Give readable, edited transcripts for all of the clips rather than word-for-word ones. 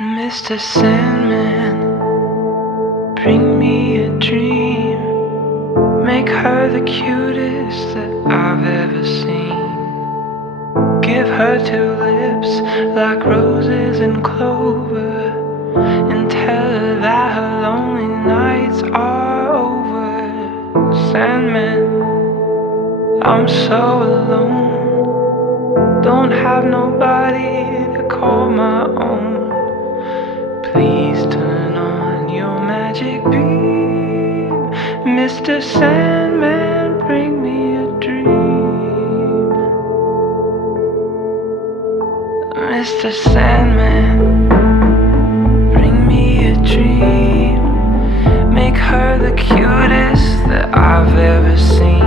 Mr. Sandman, bring me a dream. Make her the cutest that I've ever seen. Give her two lips like roses and clover, and tell her that her lonely nights are over. Sandman, I'm so alone, don't have nobody to call my own. Please turn on your magic beam. Mr. Sandman, bring me a dream. Mr. Sandman, bring me a dream. Make her the cutest that I've ever seen.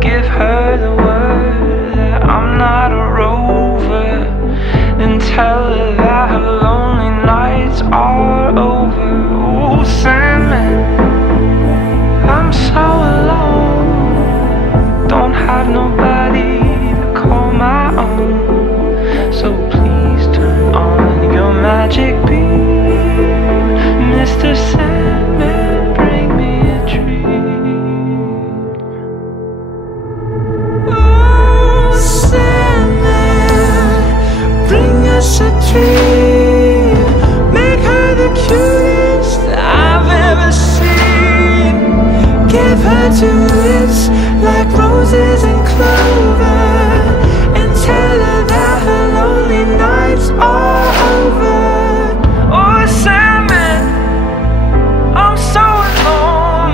Give her the word that I'm not a rover, and tell her that her lonely nights are over. Oh, Sandman, I'm so alone, don't have nobody to call my own. So please turn on your magic beam. Mr. Sandman, bring me a dream. Oh, Sandman, bring us a dream. Make her the cutest that I've ever seen. Give her two lips like roses and clover, and tell her that her lonely nights are over. Oh, Sandman, I'm so alone,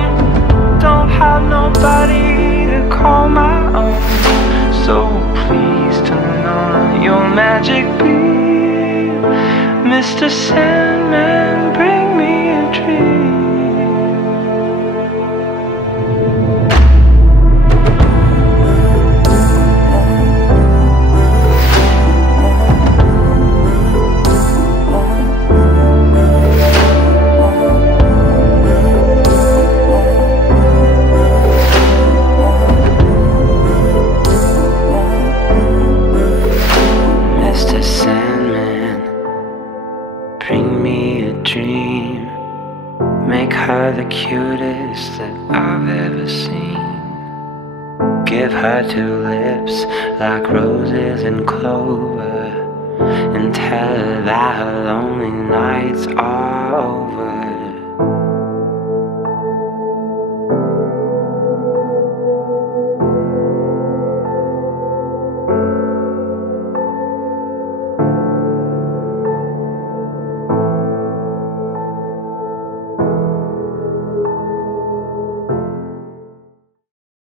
don't have nobody to call my own. So please turn on your magic beam. Mr. Sandman, bring me a dream. Mr. Sandman, bring me a dream. Make her the cutest that I've ever seen. Give her two lips like roses and clover, and tell her that her lonely nights are over.